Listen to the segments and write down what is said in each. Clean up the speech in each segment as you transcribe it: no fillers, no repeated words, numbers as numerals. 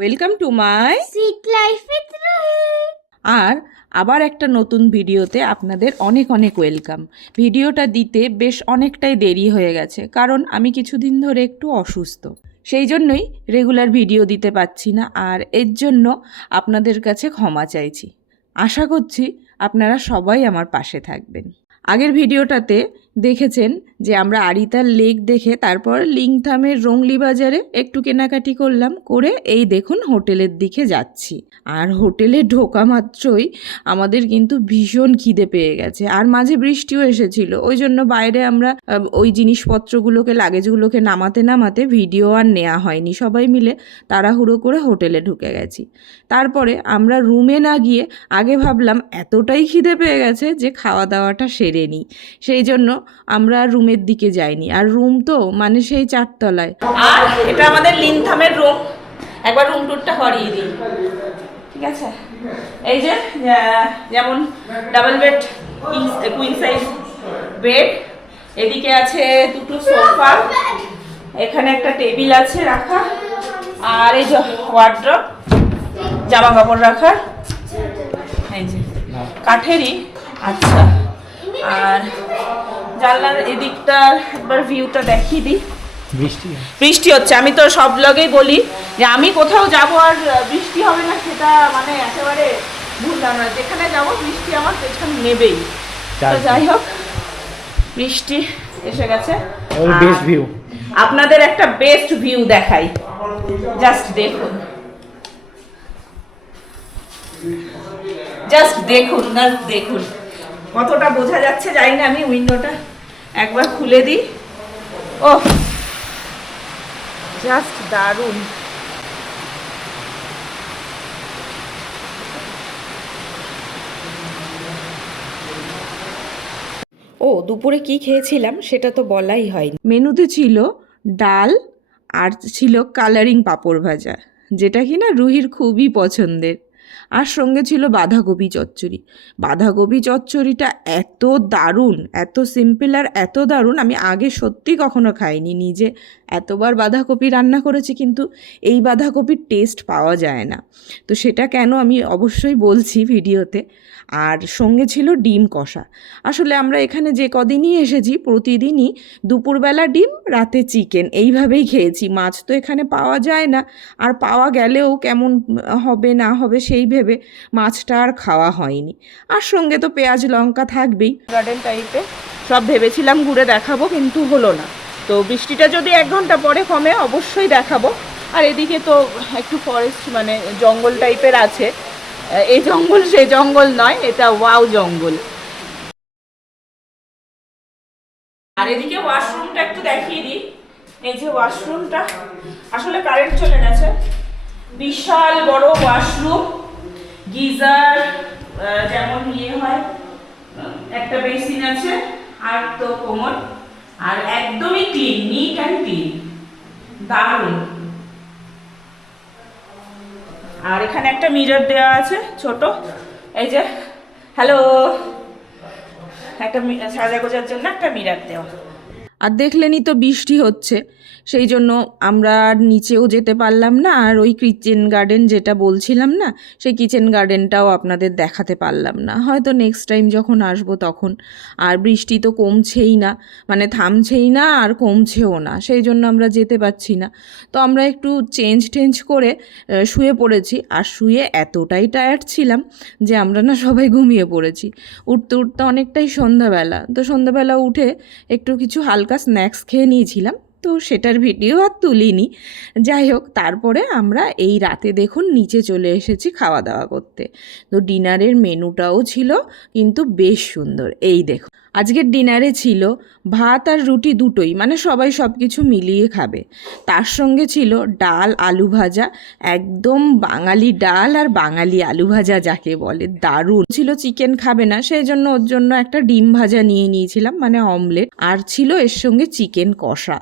Welcome to my sweet life with Ruhi. আর আবার একটা নতুন ভিডিওতে আপনাদের অনেক অনেক ওয়েলকাম। ভিডিওটা দিতে বেশ অনেকটাই দেরি হয়ে গেছে, কারণ আমি কিছুদিন ধরে একটু অসুস্থ, সেই জন্যই রেগুলার ভিডিও দিতে পারছি না। আর এর জন্য আপনাদের কাছে ক্ষমা চাইছি। আশা করছি আপনারা সবাই আমার পাশে থাকবেন। আগের ভিডিওটাতে দেখেছেন যে আমরা আরিতার লেক দেখে তারপর লিংথামের রংলি বাজারে একটু কেনাকাটি করলাম, করে এই দেখুন হোটেলের দিকে যাচ্ছি। আর হোটেলে ঢোকা মাত্রই আমাদের কিন্তু ভীষণ খিদে পেয়ে গেছে, আর মাঝে বৃষ্টিও এসেছিল, ওই জন্য বাইরে আমরা ওই জিনিসপত্রগুলোকে লাগেজগুলোকে নামাতে নামাতে ভিডিও আর নেওয়া হয়নি। সবাই মিলে তাড়াহুড়ো করে হোটেলে ঢুকে গেছি। তারপরে আমরা রুমে না গিয়ে আগে ভাবলাম এতটাই খিদে পেয়ে গেছে যে খাওয়া দাওয়াটা সেরে নিই, সেই জন্য আমরা রুমের দিকে যাইনি। আর রুম তো মানে সেই 4 তলায়। আর এটা আমাদের লিংথামের রুম, একবার রুম টুরটা করিয়ে দিই, ঠিক আছে? এই যে যেমন double bed, queen size bed, এদিকে আছে দুটো সোফা, এখানে একটা টেবিল আছে রাখা, আর এই যে ওয়ার্ড্রপ, জামা কাপড় রাখার, এই যে কাঠেরই। আচ্ছা, আর জানলার এদিকটার একবার ভিউটা দেখিয়ে দিই। বৃষ্টি হচ্ছে, আমি তো সব ব্লগেই বলি যে আমি কোথাও যাব আর বৃষ্টি হবে না, সেটা মানে একেবারে ভুললাম না। যেখানে যাব বৃষ্টি আমার পেছন নেবেই। তো যাই হোক, বৃষ্টি এসে গেছে, আপনাদের একটা বেস্ট ভিউ দেখাই, জাস্ট দেখুন, জাস্ট দেখুন, জাস্ট দেখুন কতটা বোঝা যাচ্ছে জানি না। আমি উইন্ডোটা একবার খুলে দিই। ও জাস্ট দারুণ। ও দুপুরে কি খেয়েছিলাম সেটা তো বলাই হয়নি। মেনুতে ছিল ডাল আর ছিল কালারিং পাঁপড় ভাজা, যেটা কিনা রুহির খুবই পছন্দের। আর সঙ্গে ছিল বাঁধাকপি চচ্চড়ি। বাঁধাকপি চচ্চড়িটা এত দারুণ, এত সিম্পল আর এত দারুণ, আমি আগে সত্যি কখনো খাইনি। নিজে এতবার বাঁধাকপি রান্না করেছি, কিন্তু এই বাঁধাকপির টেস্ট পাওয়া যায় না। তো সেটা কেন আমি অবশ্যই বলছি ভিডিওতে। আর সঙ্গে ছিল ডিম কষা। আসলে আমরা এখানে যে কদিনই এসেছি প্রতিদিনই দুপুরবেলা ডিম, রাতে চিকেন, এইভাবেই খেয়েছি। মাছ তো এখানে পাওয়া যায় না, আর পাওয়া গেলেও কেমন হবে না হবে সেই ভেবে মাছটা আর খাওয়া হয়নি। আর সঙ্গে তো পেঁয়াজ লঙ্কা থাকবেই। গার্ডেন টাইপে সব ভেবেছিলাম ঘুরে দেখাবো, কিন্তু হলো না। তো বৃষ্টিটা যদি 1 ঘন্টা পরে কমে অবশ্যই দেখাবো। আর এদিকে তো একটু ফরেস্ট মানে জঙ্গল টাইপের আছে, এই জঙ্গল সেই জঙ্গল নয়, এটা ওয়াও জঙ্গল। আর এদিকে ওয়াশরুমটা একটু দেখিয়ে দিই। এই যে ওয়াশরুমটা, আসলে কারেন্ট চলে গেছে, বিশাল বড় ওয়াশরুম, গিজার যেমন ইয়ে হয়, একটা বেসিন আছে, আর তো কোমর, আর একদমই ক্লিন, নিট অ্যান্ড ক্লিন, দারুণ। আর এখানে একটা মিরর দেওয়া আছে ছোট, এই যে হ্যালো, একটা সাজা গোজার জন্য একটা মিরর দেওয়া। আর দেখলেনই তো বৃষ্টি হচ্ছে, সেই জন্য আমরা নিচেও যেতে পারলাম না। আর ওই কিচেন গার্ডেন যেটা বলছিলাম না, সেই কিচেন গার্ডেনটাও আপনাদের দেখাতে পারলাম না, হয়তো নেক্সট টাইম যখন আসবো তখন। আর বৃষ্টি তো কমছেই না, মানে থামছেই না আর কমছেও না, সেই জন্য আমরা যেতে পারছি না। তো আমরা একটু চেঞ্জ করে শুয়ে পড়েছি। আর শুয়ে এতটাই টায়ার্ড ছিলাম যে আমরা না সবাই ঘুমিয়ে পড়েছি। উঠতে উঠতে অনেকটাই সন্ধ্যাবেলা। তো সন্ধ্যাবেলা উঠে একটু কিছু হালকা স্ন্যাক্স খেয়ে নিয়েছিলাম, তো সেটার ভিডিও আর তুলিনি। যাই হোক, তারপরে আমরা এই রাতে দেখুন নিচে চলে এসেছি খাওয়া দাওয়া করতে। তো ডিনারের মেনুটাও ছিল কিন্তু বেশ সুন্দর। এই দেখুন, আজকের ডিনারে ছিল ভাত আর রুটি দুটোই, মানে সবাই সব কিছু মিলিয়ে খাবে। তার সঙ্গে ছিল ডাল, আলু ভাজা, একদম বাঙালি ডাল আর বাঙালি আলু ভাজা যাকে বলে, দারুণ ছিল। চিকেন খাবে না, সেই জন্য ওর জন্য একটা ডিম ভাজা নিয়ে নিয়েছিলাম, মানে অমলেট। আর ছিল এর সঙ্গে চিকেন কষা।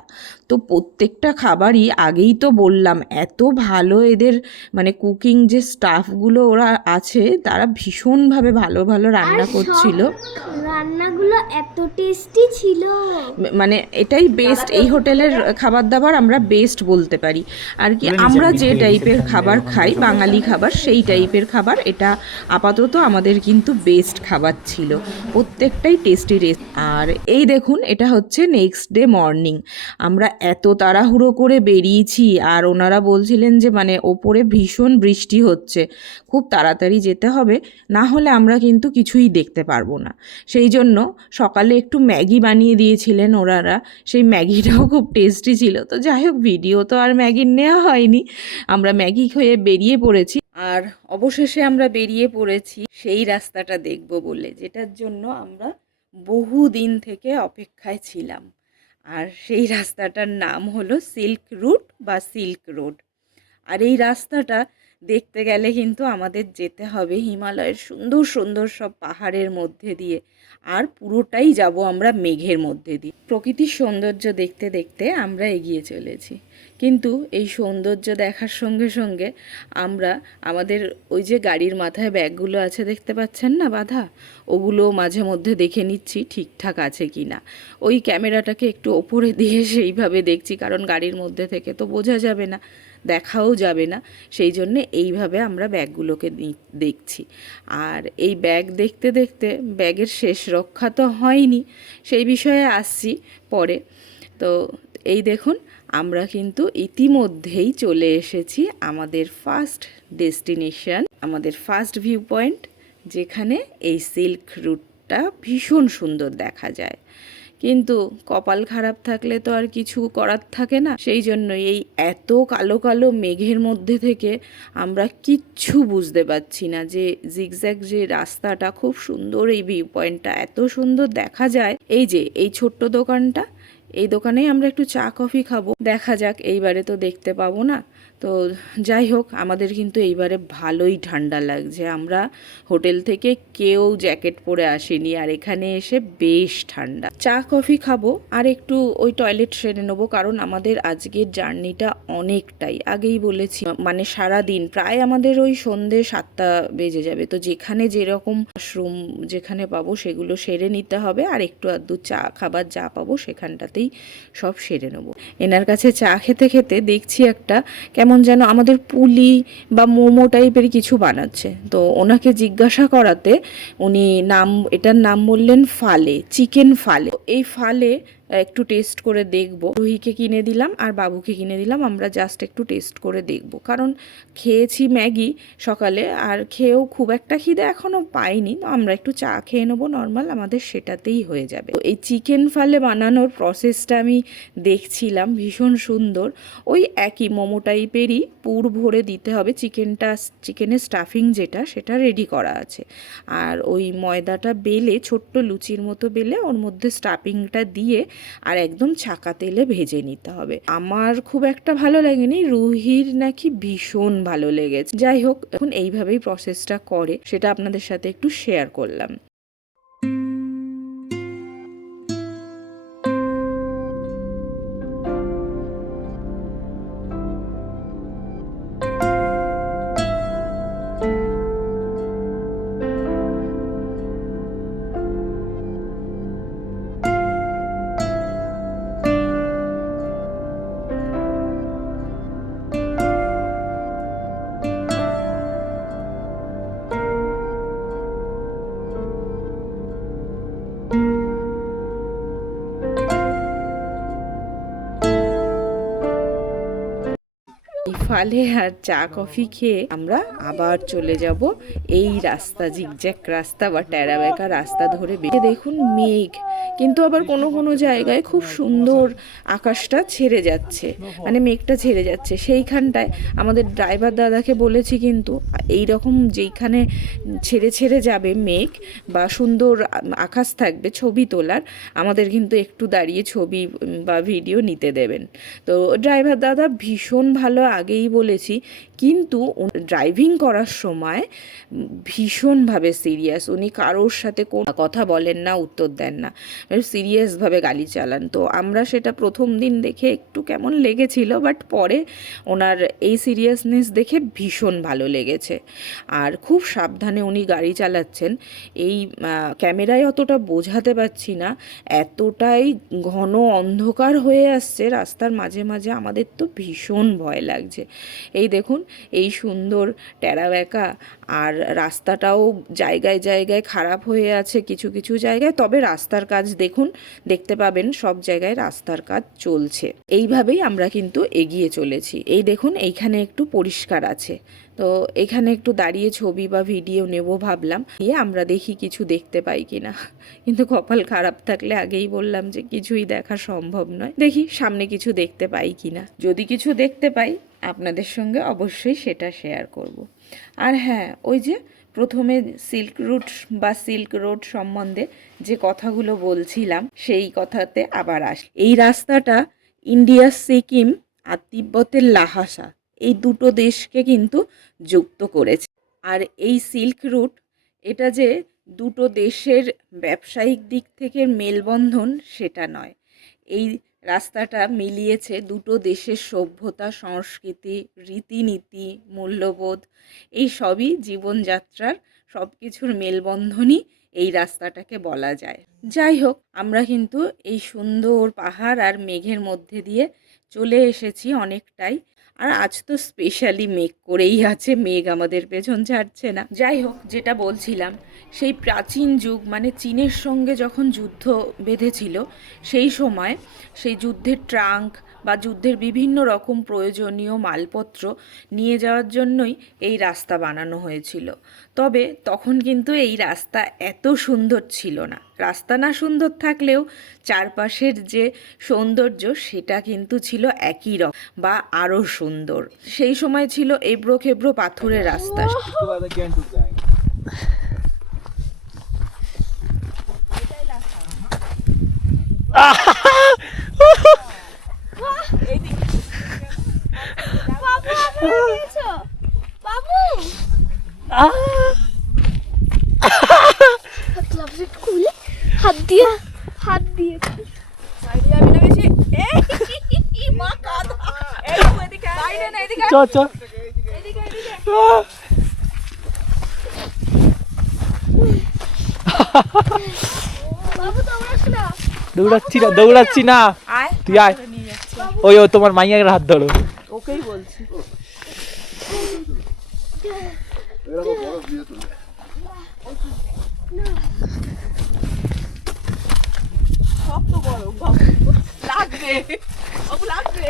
তো প্রত্যেকটা খাবারই আগেই তো বললাম এত ভালো এদের মানে কুকিং যে স্টাফগুলো ওরা আছে তারা ভীষণভাবে ভালো ভালো রান্না করছিল। রান্নাগুলো এত টেস্টি ছিল, মানে এটাই বেস্ট, এই হোটেলের খাবার দাবার আমরা বেস্ট বলতে পারি আর কি। আমরা যে টাইপের খাবার খাই বাঙালি খাবার, সেই টাইপের খাবার এটা আপাতত আমাদের কিন্তু বেস্ট খাবার ছিল, প্রত্যেকটাই টেস্টি আর এই দেখুন এটা হচ্ছে নেক্সট ডে মর্নিং। আমরা এত তাড়াহুড়ো করে বেরিয়েছি আর ওনারা বলছিলেন যে মানে ওপরে ভীষণ বৃষ্টি হচ্ছে, খুব তাড়াতাড়ি যেতে হবে, না হলে আমরা কিন্তু কিছুই দেখতে পারবো না। সেই জন্য সকালে একটু ম্যাগি বানিয়ে দিয়েছিলেন ওনারা, সেই ম্যাগিটাও খুব টেস্টি ছিল। তো যাই হোক, ভিডিও তো আর ম্যাগির নেওয়া হয়নি, আমরা ম্যাগি খেয়ে বেরিয়ে পড়েছি। আর অবশেষে আমরা বেরিয়ে পড়েছি সেই রাস্তাটা দেখব বলে, যেটার জন্য আমরা বহু দিন থেকে অপেক্ষায় ছিলাম। আর সেই রাস্তাটার নাম হলো সিল্ক রুট বা সিল্ক রোড। আর এই রাস্তাটা দেখতে গেলে কিন্তু আমাদের যেতে হবে হিমালয়ের সুন্দর সুন্দর সব পাহাড়ের মধ্যে দিয়ে, আর পুরোটাই যাব আমরা মেঘের মধ্যে দিয়ে। প্রকৃতির সৌন্দর্য দেখতে দেখতে আমরা এগিয়ে চলেছি, কিন্তু এই সৌন্দর্য দেখার সঙ্গে সঙ্গে আমরা আমাদের ওই যে গাড়ির মাথায় ব্যাগগুলো আছে দেখতে পাচ্ছেন না বাঁধা, ওগুলো মাঝে মধ্যে দেখে নিচ্ছি ঠিকঠাক আছে কি না। ওই ক্যামেরাটাকে একটু ওপরে দিয়ে সেইভাবে দেখছি, কারণ গাড়ির মধ্যে থেকে তো বোঝা যাবে না, দেখাও যাবে না, সেই জন্যে এইভাবে আমরা ব্যাগগুলোকে দেখছি। আর এই ব্যাগ দেখতে দেখতে ব্যাগের শেষ রক্ষা তো হয়নি, সেই বিষয়ে আসছি পরে। তো এই দেখুন আমরা কিন্তু ইতিমধ্যেই চলে এসেছি আমাদের ফার্স্ট ডেস্টিনেশন, আমাদের ফার্স্ট ভিউ পয়েন্ট, যেখানে এই সিল্ক রুটটা ভীষণ সুন্দর দেখা যায়। কিন্তু কপাল খারাপ থাকলে তো আর কিছু করার থাকে না, সেই জন্য এই এত কালো কালো মেঘের মধ্যে থেকে আমরা কিচ্ছু বুঝতে পারছি না যে জিগজ্যাগ যে রাস্তাটা খুব সুন্দর, এই ভিউ পয়েন্টটা এত সুন্দর দেখা যায়। এই যে এই ছোট্ট দোকানটা, এই দোকানেই আমরা একটু চা কফি খাবো, দেখা যাক, এইবারে তো দেখতে পাবো না। তো যাই হোক, আমাদের কিন্তু এইবারে ভালোই ঠান্ডা লাগছে, আমরা হোটেল থেকে কেউ জ্যাকেট পরে আসেনি, আর এখানে এসে বেশ ঠান্ডা। চা কফি খাবো আর একটু ওই টয়লেট সেরে নেবো, কারণ আমাদের আজকের জার্নিটা অনেকটাই, আগেই বলেছি মানে সারা দিন প্রায় আমাদের ওই সন্ধে 7টা বেজে যাবে। তো যেখানে যেরকম ওয়াশরুম যেখানে পাবো সেগুলো সেরে নিতে হবে, আর একটু আধটু চা খাবার যা পাবো সেখানটাতেই সব সেরে নেবো। এনার কাছে চা খেতে খেতে দেখছি একটা কেমন যেন আমাদের পুলি বা মোমো টাইপের কিছু বানাচ্ছে। তো ওনাকে জিজ্ঞাসা করাতে উনি এটার নাম বললেন ফালে, চিকেন ফালে। এই ফালে একটু টেস্ট করে দেখব, রুহিকে কিনে দিলাম আর বাবুকে কিনে দিলাম, আমরা জাস্ট একটু টেস্ট করে দেখব, কারণ খেয়েছি ম্যাগি সকালে আর খেয়েও খুব একটা খিদে এখনও পাইনি, তো আমরা একটু চা খেয়ে নেবো নর্মাল, আমাদের সেটাতেই হয়ে যাবে। তো এই চিকেন ফালে বানানোর প্রসেসটা আমি দেখছিলাম, ভীষণ সুন্দর, ওই একই মোমো টাইপেরই পুর ভরে দিতে হবে, চিকেনের স্টাফিং যেটা সেটা রেডি করা আছে, আর ওই ময়দাটা বেলে ছোট্ট লুচির মতো বেলে ওর মধ্যে স্টাফিংটা দিয়ে আর একদম ছাকা তেলে ভেজে নিতে হবে। আমার খুব একটা ভালো লাগেনি, রুহির নাকি ভীষণ ভালো লেগেছে। যাই হোক, এখন এইভাবেই প্রসেসটা করে, সেটা আপনাদের সাথে একটু শেয়ার করলাম। ফালে আর চা কফি খেয়ে আমরা আবার চলে যাব এই রাস্তা, জিগজ্যাগ রাস্তা বা টেরাবেকা রাস্তা ধরে। দেখুন মেঘ, কিন্তু আবার কোনো কোনো জায়গায় খুব সুন্দর আকাশটা ছেড়ে যাচ্ছে, মানে মেঘটা ছেড়ে যাচ্ছে। সেইখানটায় আমাদের ড্রাইভার দাদাকে বলেছি, কিন্তু এই রকম যেইখানে ছেড়ে ছেড়ে যাবে মেঘ বা সুন্দর আকাশ থাকবে ছবি তোলার, আমাদের কিন্তু একটু দাঁড়িয়ে ছবি বা ভিডিও নিতে দেবেন। তো ড্রাইভার দাদা ভীষণ ভালো আগেই বলেছি, কিন্তু ড্রাইভিং করার সময় ভীষণভাবে সিরিয়াস। উনি কারোর সাথে কোনো কথা বলেন না, উত্তর দেন না, সিরিয়াসভাবে গাড়ি চালান। তো আমরা সেটা প্রথম দিন দেখে একটু কেমন লেগেছিল, বাট পরে ওনার এই সিরিয়াসনেস দেখে ভীষণ ভালো লেগেছে। আর খুব সাবধানে উনি গাড়ি চালাচ্ছেন। এই ক্যামেরায় অতটা বোঝাতে পারছি না, এতটাই ঘন অন্ধকার হয়ে আসছে রাস্তার মাঝে মাঝে, আমাদের তো ভীষণ ভয় লাগছে। এই দেখুন, এই সুন্দর টেরাবেঁকা, আর রাস্তাটাও জায়গায় জায়গায় খারাপ হয়ে আছে কিছু কিছু জায়গায়, তবে রাস্তার কাজ দেখুন, দেখতে পাবেন সব জায়গায় রাস্তার কাজ চলছে। এইভাবেই আমরা কিন্তু এগিয়ে চলেছি। এই দেখুন, এইখানে একটু পরিষ্কার আছে, তো এখানে একটু দাঁড়িয়ে ছবি বা ভিডিও নেব ভাবলাম, দিয়ে আমরা দেখি কিছু দেখতে পাই কিনা। কিন্তু কপাল খারাপ থাকলে আগেই বললাম যে কিছুই দেখা সম্ভব নয়। দেখি সামনে কিছু দেখতে পাই কিনা, যদি কিছু দেখতে পাই আপনাদের সঙ্গে অবশ্যই সেটা শেয়ার করব। আর হ্যাঁ, ওই যে প্রথমে সিল্ক রুট বা সিল্ক রোড সম্বন্ধে যে কথাগুলো বলছিলাম, সেই কথাতে আবার এই রাস্তাটা ইন্ডিয়ার সিকিম আর তিব্বতের লাহাসা, এই দুটো দেশকে কিন্তু যুক্ত করেছে। আর এই সিল্ক রুট, এটা যে দুটো দেশের ব্যবসায়িক দিক থেকে মেলবন্ধন সেটা নয়, এই রাস্তাটা মিলিয়েছে দুটো দেশের সভ্যতা, সংস্কৃতি, রীতিনীতি, মূল্যবোধ, এই সবই জীবনযাত্রার সব কিছুর মেলবন্ধনই এই রাস্তাটাকে বলা যায়। যাই হোক, আমরা কিন্তু এই সুন্দর পাহাড় আর মেঘের মধ্যে দিয়ে চলে এসেছি অনেকটাই। আর আজ তো স্পেশালি মেঘ করেই আছে, মেঘ আমাদের পেছন ছাড়ছে না। যাই হোক, যেটা বলছিলাম, সেই প্রাচীন যুগ মানে চীনের সঙ্গে যখন যুদ্ধ বেঁধেছিল, সেই সময় সেই যুদ্ধের ট্রাঙ্ক বা যুদ্ধের বিভিন্ন রকম প্রয়োজনীয় মালপত্র নিয়ে যাওয়ার জন্যই এই রাস্তা বানানো হয়েছিল। তবে তখন কিন্তু এই রাস্তা এত সুন্দর ছিল না। রাস্তা না সুন্দর থাকলেও চারপাশের যে সৌন্দর্য সেটা কিন্তু ছিল একই রকম বা আরও সুন্দর। সেই সময় ছিল এবড়ো খেবড়ো পাথরের রাস্তা। হাত দিয়ে দৌড়াচ্ছি না, তুই আয়। ওই ও তোমার মাইয়ার হাত ধরো, ওকেই বলছি। সব তো বড় লাগবে, লাগবে।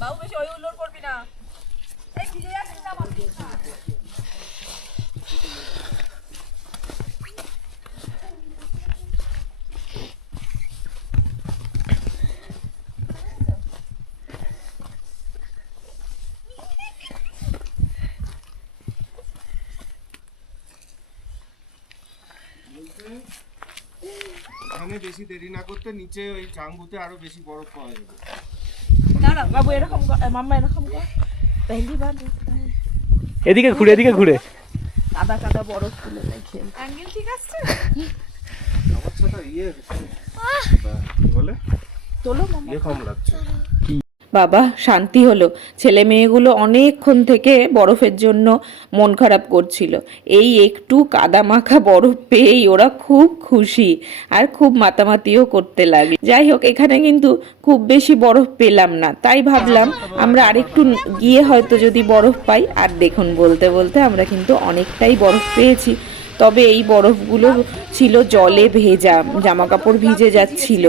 বাবু বেশি ওই উল্লোড় করবি না, এই ভিজে যাচ্ছিস না আমার। এখানে বেশি দেরি না করতে নিচে ওই চাঙ্গুতে আরো বেশি বরফ পাওয়া যাবে। না না বাবু, এরকম মাম্মা এরকম কর, পেহলি বার এদিকে ঘুরে কাদা কাদা বরফ তুলে দেখে অ্যাঙ্গেল ঠিক আছে। আমার সাথে বলে তোলো মাম্মা, কম লাগছে। বাবা শান্তি হলো। ছেলে মেয়েগুলো অনেকক্ষণ থেকে বরফের জন্য মন খারাপ করছিল, এই একটু কাদা মাখা বরফ পেয়েই ওরা খুব খুশি আর খুব মাতামাতিও করতে লাগে। যাই হোক, এখানে কিন্তু খুব বেশি বরফ পেলাম না, তাই ভাবলাম আমরা আরেকটু গিয়ে হয়তো যদি বরফ পাই। আর দেখুন, বলতে বলতে আমরা কিন্তু অনেকটাই বরফ পেয়েছি। তবে এই বরফগুলো ছিল জলে ভেজা, জামা কাপড় ভিজে যাচ্ছিল,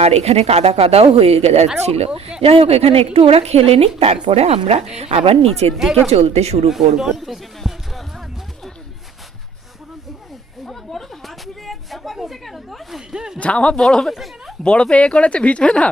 আর এখানে কাদা কাদাও হয়ে যাচ্ছিল। যাই হোক, এখানে একটু ওরা খেলে নিক, তারপরে আমরা আবার নিচের দিকে চলতে শুরু করব। জামা বরফে এ করেছে, ভিজবে না।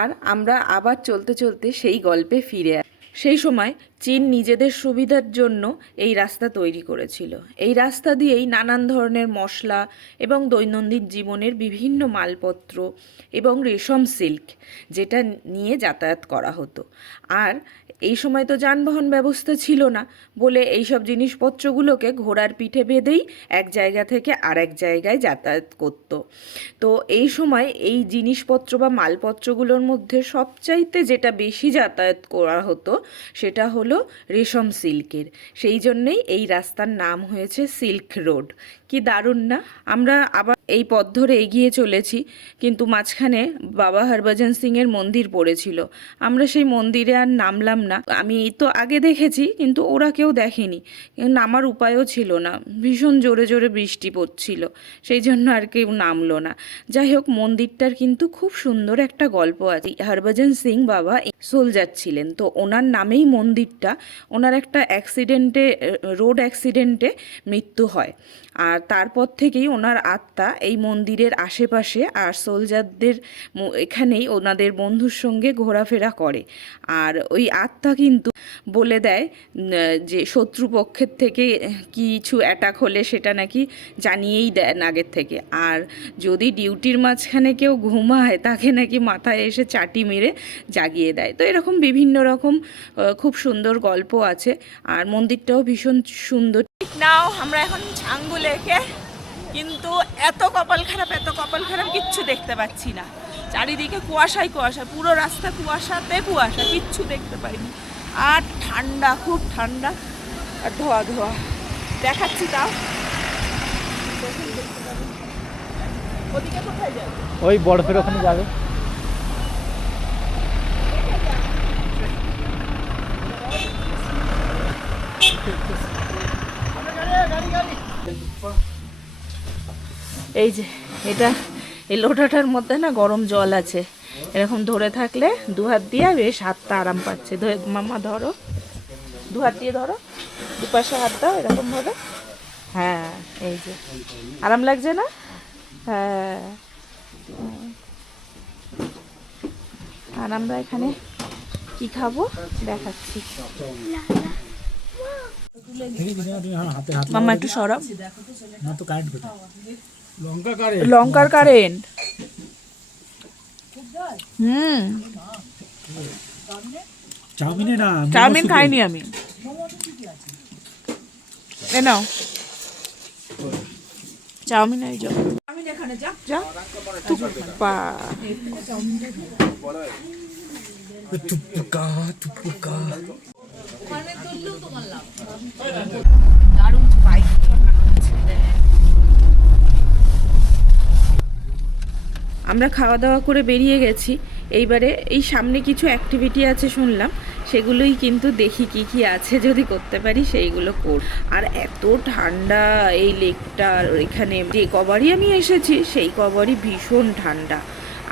আর আমরা আবার চলতে চলতে সেই গল্পে ফিরে আসি। সেই সময় চীন নিজেদের সুবিধার জন্য এই রাস্তা তৈরি করেছিল। এই রাস্তা দিয়েই নানান ধরনের মশলা এবং দৈনন্দিন জীবনের বিভিন্ন মালপত্র এবং রেশম সিল্ক যেটা নিয়ে যাতায়াত করা হতো। আর এই সময় তো যানবাহন ব্যবস্থা ছিল না বলে এই সব জিনিসপত্রগুলোকে ঘোড়ার পিঠে বেঁধেই এক জায়গা থেকে আরেক জায়গায় যাতায়াত করতো। তো এই সময় এই জিনিসপত্র বা মালপত্রগুলোর মধ্যে সবচাইতে যেটা বেশি যাতায়াত করা হতো সেটা হলো রেশম সিল্কের। সেই জন্যেই এই রাস্তার নাম হয়েছে সিল্ক রোড। কি দারুণ না! আমরা আবার এই পথ ধরে এগিয়ে চলেছি, কিন্তু মাঝখানে বাবা হরভজন সিংয়ের মন্দির পড়েছিল। আমরা সেই মন্দিরে আর নামলাম না। আমি তো আগে দেখেছি, কিন্তু ওরা কেউ দেখেনি। নামার উপায়ও ছিল না, ভীষণ জোরে জোরে বৃষ্টি পড়ছিল, সেই জন্য আর কেউ নামলো না। যাই হোক, মন্দিরটার কিন্তু খুব সুন্দর একটা গল্প আছে। হরভজন সিং বাবা সোলজার ছিলেন, তো ওনার নামেই মন্দিরটা। ওনার একটা অ্যাক্সিডেন্টে, রোড অ্যাক্সিডেন্টে মৃত্যু হয়, আর তারপর থেকেই ওনার আত্মা এই মন্দিরের আশেপাশে আর সোলজারদের এখানেই ওনাদের বন্ধুর সঙ্গে ঘোরাফেরা করে। আর ওই আত্মা কিন্তু বলে দেয় যে শত্রুপক্ষের থেকে কিছু অ্যাটাক হলে সেটা নাকি জানিয়েই দেন আগের থেকে। আর যদি ডিউটির মাঝখানে কেউ ঘুমায় তাকে নাকি মাথায় এসে চাটি মেরে জাগিয়ে দেয়। তো এরকম বিভিন্ন রকম খুব সুন্দর গল্প আছে, আর মন্দিরটাও ভীষণ সুন্দর। নাও আমরা এখন ছাঙ্গু লেকে, কিন্তু এত কপাল খারাপ কিচ্ছু দেখতে পাচ্ছি না। চারিদিকে কুয়াশায় কুয়াশা, পুরো রাস্তা কুয়াশাতে কুয়াশা, কিচ্ছু দেখতে পাইনি। আর ঠান্ডা, খুব ঠান্ডা, আর ধোয়া ধোয়া দেখাচ্ছি। তাও ওদিকে কোথায় যাবে? ওই বরফের ওখানে যাবে। এই যে এটা, এই লোটাটার মধ্যে না গরম জল আছে। এরকম ধরে থাকলে দু হাত দিয়ে বেশ হাতটা আরাম পাচ্ছে। মামা ধরো, দু হাত দিয়ে ধরো, দুপাশে হাত দাও এরকম ভাবে। হ্যাঁ, এই যে আরাম লাগছে না? হ্যাঁ। আর আমরা এখানে কি খাবো দেখাচ্ছি। মামা একটু সরাও। লঙ্কার কারেন্ট। চাউমিন খাইনি আমি। এ নাও চাউমিন। এই যাও, যা তুপ্পা। আমরা খাওয়া দাওয়া করে বেরিয়ে গেছি। এইবারে এই সামনে কিছু অ্যাক্টিভিটি আছে শুনলাম, সেগুলোই কিন্তু দেখি কি কি আছে, যদি করতে পারি সেইগুলো কর। আর এত ঠান্ডা এই লেকটার, এখানে যে কবারই আমি এসেছি সেই কবারই ভীষণ ঠান্ডা।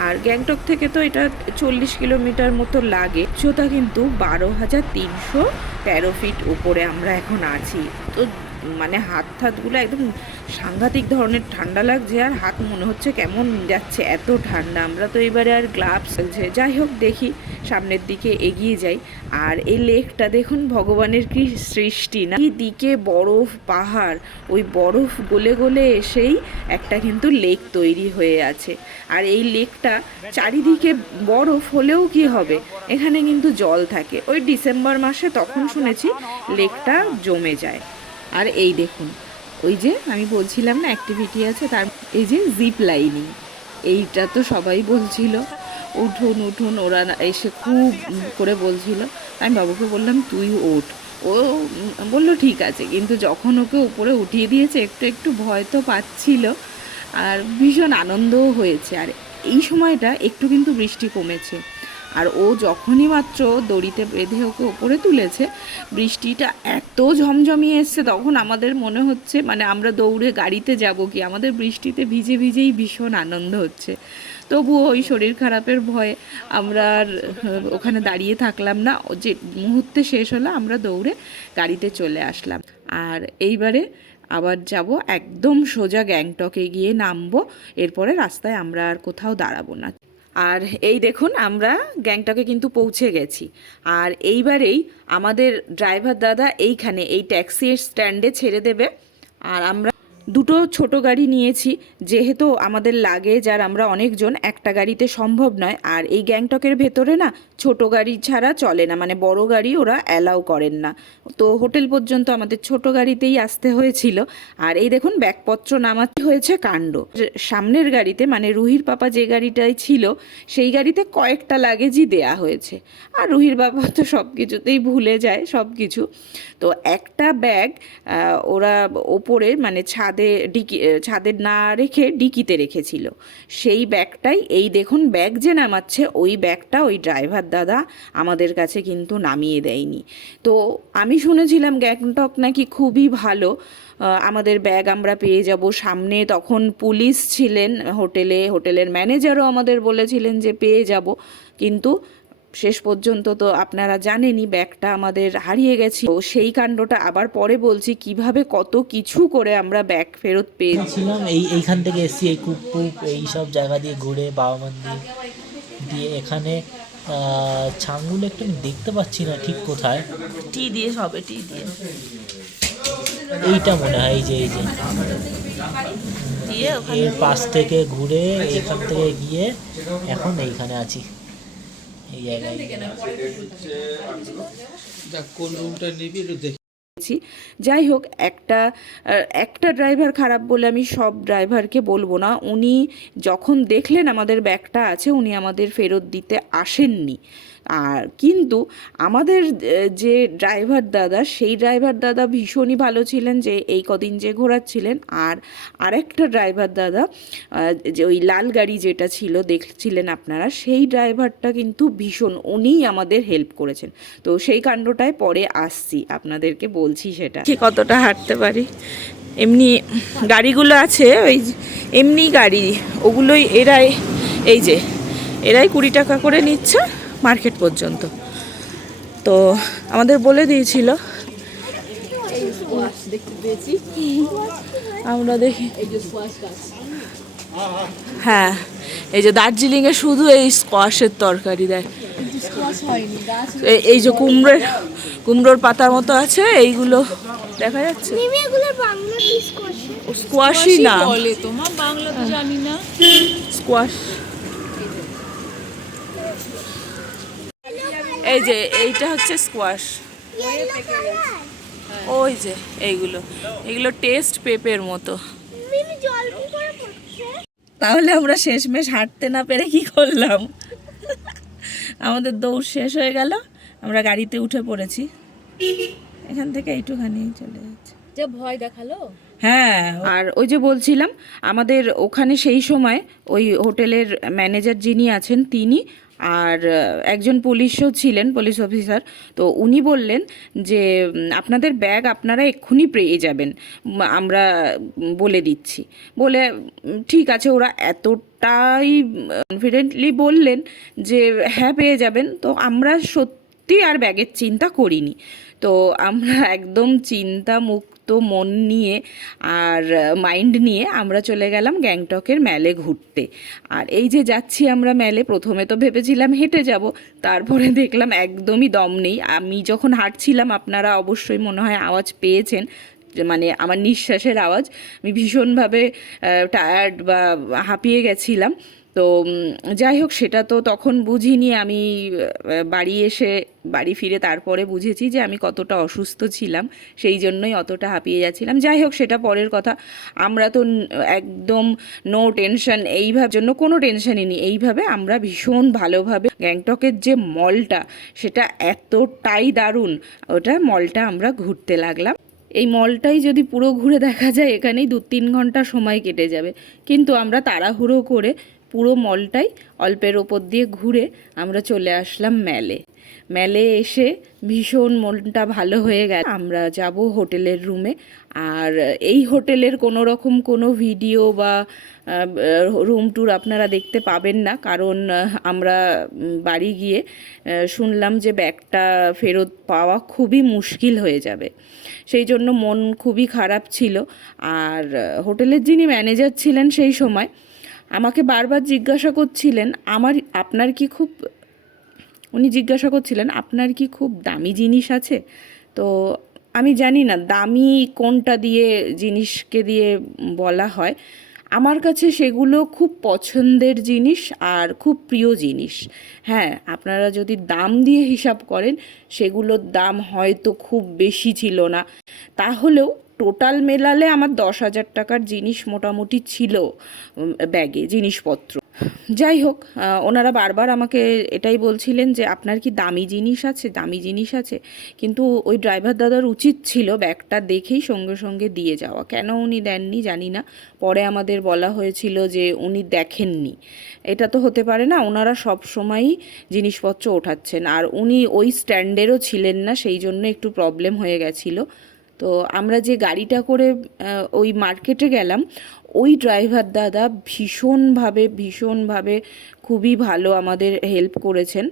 আর গ্যাংটক থেকে তো এটা 40 কিলোমিটার মতো লাগে। উচ্চতা কিন্তু 12,313 ফিট উপরে আমরা এখন আছি। তো মানে হাতগুলো একদম সাংঘাতিক ধরনের ঠান্ডা লাগছে, আর হাত মনে হচ্ছে কেমন যাচ্ছে, এত ঠান্ডা। আমরা তো এবারে আর গ্লাভস আছে। যাই হোক, দেখি সামনের দিকে এগিয়ে যাই। আর এই লেকটা দেখুন, ভগবানের কি সৃষ্টি না! এই দিকে বরফ, পাহাড়, ওই বরফ গলে গলে এসেই একটা কিন্তু লেক তৈরি হয়ে আছে। আর এই লেকটা চারিদিকে বরফ হলেও কি হবে, এখানে কিন্তু জল থাকে। ওই ডিসেম্বর মাসে তখন শুনেছি লেকটা জমে যায়। আর এই দেখুন, ওই যে আমি বলছিলাম না অ্যাক্টিভিটি আছে, তার এই যে জিপ লাইনিং, এইটা তো সবাই বলছিল উঠুন উঠুন, ওরা এসে খুব করে বলছিল। আমি বাবুকে বললাম তুই ওঠ, ও বললো ঠিক আছে। কিন্তু যখন ওকে উপরে উঠিয়ে দিয়েছে একটু একটু ভয় তো পাচ্ছিল, আর ভীষণ আনন্দও হয়েছে। আর এই সময়টা একটু কিন্তু বৃষ্টি কমেছে, আর ও যখনই মাত্র দড়িতে বেঁধে ওকে ওপরে তুলেছে, বৃষ্টিটা এত ঝমঝমিয়ে এসছে, তখন আমাদের মনে হচ্ছে মানে আমরা দৌড়ে গাড়িতে যাব কি, আমাদের বৃষ্টিতে ভিজে ভিজেই ভীষণ আনন্দ হচ্ছে। তবুও ওই শরীর খারাপের ভয়ে আমরা আর ওখানে দাঁড়িয়ে থাকলাম না। যে মুহূর্তে শেষ হলো আমরা দৌড়ে গাড়িতে চলে আসলাম। আর এইবারে আবার যাব একদম সোজা গ্যাংটকে গিয়ে নামবো। এরপরে রাস্তায় আমরা আর কোথাও দাঁড়াবো না। আর এই দেখুন আমরা গ্যাংটকে কিন্তু পৌঁছে গেছি। আর এইবারেই আমাদের ড্রাইভার দাদা এইখানে এই ট্যাক্সির স্ট্যান্ডে ছেড়ে দেবে। আর আমরা দুটো ছোট গাড়ি নিয়েছি, যেহেতু আমাদের লাগেজ আর আমরা অনেকজন, একটা গাড়িতে সম্ভব নয়। আর এই গ্যাংটকের ভেতরে না ছোট গাড়ি ছাড়া চলে না, মানে বড় গাড়ি ওরা অ্যালাউ করেন না। তো হোটেল পর্যন্ত আমাদের ছোট গাড়িতেই আসতে হয়েছিল। আর এই দেখুন ব্যাগপত্র নামাতে হয়েছে কাণ্ড। সামনের গাড়িতে মানে রুহির পাপা যে গাড়িটাই ছিল সেই গাড়িতে কয়েকটা লাগেজই দেয়া হয়েছে। আর রুহির বাবা তো সব কিছুতেই ভুলে যায় সব কিছু। তো একটা ব্যাগ ওরা ওপরে মানে ছাদে না রেখে ডিকিতে রেখেছিল। সেই ব্যাগটাই এই দেখুন ব্যাগ যে নামাচ্ছে ওই ব্যাগটা ওই ড্রাইভার দাদা আমাদের কাছে কিন্তু নামিয়ে দেয়নি। তো আমি শুনেছিলাম গ্যাংটক নাকি খুবই ভালো, আমাদের ব্যাগ আমরা পেয়ে যাব। সামনে তখন পুলিশ ছিলেন হোটেলের ম্যানেজারও আমাদের বলেছিলেন যে পেয়ে যাব, কিন্তু শেষ পর্যন্ত তো আপনারা জানেনই ব্যাগটা আমাদের হারিয়ে গেছে। তো সেই কাণ্ডটা আবার পরে বলছি কিভাবে কত কিছু করে আমরা ব্যাগ ফেরত পেয়েছিলাম। এইখান থেকে এসছি এই কুপকুপ এই সব জায়গা দিয়ে ঘুরে বাবা মন্দির দিয়ে এখানে ছাঙ্গুল একটু দেখতে পাচ্ছি না ঠিক কোথায়। টি দিয়ে সবে টি দিয়ে এইটা মনে হয় এই যে এর পাশ থেকে ঘুরে এখান থেকে গিয়ে এখন এইখানে আছি এই জায়গায়। কোন রুমটা নিবি একটু যাই হোক, একটা ড্রাইভার খারাপ বলে আমি সব ড্রাইভারকে বলবো না। উনি যখন দেখলেন আমাদের ব্যাগটা আছে উনি আমাদের ফেরত দিতে আসেননি। আর কিন্তু আমাদের যে ড্রাইভার দাদা সেই ড্রাইভার দাদা ভীষণই ভালো ছিলেন, যে এই কদিন যে ঘোরাচ্ছিলেন। আর আরেকটা ড্রাইভার দাদা যে ওই লাল গাড়ি যেটা ছিল দেখছিলেন আপনারা, সেই ড্রাইভারটা কিন্তু ভীষণ, উনিই আমাদের হেল্প করেছেন। তো সেই কাণ্ডটায় পরে আসছি, আপনাদেরকে বলছি সেটা কতটা হাঁটতে পারি। এমনি গাড়িগুলো আছে ওই এমনি গাড়ি, ওগুলোই এরাই 20 টাকা করে নিচ্ছে মার্কেট পর্যন্ত। তো আমাদের বলে দিয়েছিল, আমরা দেখি হ্যাঁ এই যে দার্জিলিংয়ে শুধু এই স্কোয়াশের তরকারি দেয়। এই যে কুমড়োর পাতার মতো আছে এইগুলো দেখা যাচ্ছে। স্কোয়াশই না বলে, তোমার বাংলা তো জানি না। স্কোয়াশ এই যে এইটা হচ্ছে স্কোয়াশ। ওই যে এইগুলো টেস্ট পেঁপের মতো। তাহলে আমরা শেষমেশ হাঁটতে না পেরে কি করলাম, আমাদের দৌড় শেষ হয়ে গেল, আমরা গাড়িতে উঠে পড়েছি। এখান থেকে এইটুখানি চলে যাচ্ছে, যে ভয় দেখালো। হ্যাঁ। আর ওই যে বলছিলাম আমাদের ওখানে সেই সময় ওই হোটেলের ম্যানেজার যিনি আছেন তিনি আর একজন পুলিশও ছিলেন, পুলিশ অফিসার। তো উনি বললেন যে আপনাদের ব্যাগ আপনারা এক্ষুনি পেয়ে যাবেন, আমরা বলে দিচ্ছি বলে। ঠিক আছে, ওরা এতটাই কনফিডেন্টলি বললেন যে হ্যাঁ পেয়ে যাবেন। তো আমরা সত্যি আর ব্যাগের চিন্তা করিনি। তো আমরা একদম চিন্তা মুক্ত মন নিয়ে আর মাইন্ড নিয়ে আমরা চলে গেলাম গ্যাংটকের ম্যালে ঘুরতে। আর এই যে যাচ্ছি আমরা ম্যালে, প্রথমে তো ভেবেছিলাম হেঁটে যাব, তারপরে দেখলাম একদমই দম নেই। আমি যখন হাঁটছিলাম আপনারা অবশ্যই মনে হয় আওয়াজ পেয়েছেন, মানে আমার নিঃশ্বাসের আওয়াজ। আমি ভীষণভাবে টায়ার্ড বা হাঁপিয়ে গেছিলাম। তো যাই হোক, সেটা তো তখন বুঝিনি। আমি বাড়ি ফিরে তারপরে বুঝেছি যে আমি কতটা অসুস্থ ছিলাম, সেই জন্যই অতটা হাঁপিয়ে যাচ্ছিলাম। যাই হোক, সেটা পরের কথা। আমরা তো একদম নো টেনশন, এইভাবে জন্য কোনো টেনশনই নেই। এইভাবে আমরা ভীষণ ভালোভাবে গ্যাংটকের যে মলটা সেটা এতটাই দারুণ, ওটা মলটা আমরা ঘুরতে লাগলাম। এই মলটাই যদি পুরো ঘুরে দেখা যায় এখানেই 2-3 ঘন্টা সময় কেটে যাবে, কিন্তু আমরা তাড়াহুড়ো করে পুরো মলটাই অল্পের ওপর দিয়ে ঘুরে আমরা চলে আসলাম মেলে এসে ভীষণ মনটা ভালো হয়ে গেল। আমরা যাব হোটেলের রুমে। আর এই হোটেলের কোনো রকম কোনো ভিডিও বা রুম ট্যুর আপনারা দেখতে পাবেন না, কারণ আমরা বাড়ি গিয়ে শুনলাম যে ব্যাগটা ফেরত পাওয়া খুবই মুশকিল হয়ে যাবে। সেই জন্য মন খুবই খারাপ ছিল। আর হোটেলের যিনি ম্যানেজার ছিলেন সেই সময় আমাকে বারবার জিজ্ঞাসা করছিলেন উনি জিজ্ঞাসা করছিলেন আপনার কি খুব দামি জিনিস আছে? তো আমি জানি না দামি কোনটা দিয়ে জিনিসকে দিয়ে বলা হয়। আমার কাছে সেগুলো খুব পছন্দের জিনিস আর খুব প্রিয় জিনিস। হ্যাঁ, আপনারা যদি দাম দিয়ে হিসাব করেন সেগুলোর দাম হয়তো খুব বেশি ছিল না, তাহলেও টোটাল মেলালে আমার 10,000 টাকার জিনিস মোটামুটি ছিল ব্যাগে, জিনিসপত্র। যাই হোক, ওনারা বারবার আমাকে এটাই বলছিলেন যে আপনার কি দামি জিনিস আছে, কিন্তু ওই ড্রাইভার দাদার উচিত ছিল ব্যাগটা দেখেই সঙ্গে সঙ্গে দিয়ে যাওয়া। কেন উনি দেননি জানি না। পরে আমাদের বলা হয়েছিল যে উনি দেখেননি। এটা তো হতে পারে না, ওনারা সব সময়ই জিনিসপত্র ওঠাচ্ছেন, আর উনি ওই স্ট্যান্ডেরও ছিলেন না, সেই জন্য একটু প্রবলেম হয়ে গেছিলো। তো আমরা যে গাড়িটা করে ওই মার্কেটে গেলাম, ওই ড্রাইভার দাদা ভীষণভাবে খুবই ভালো আমাদের হেল্প করেছেন।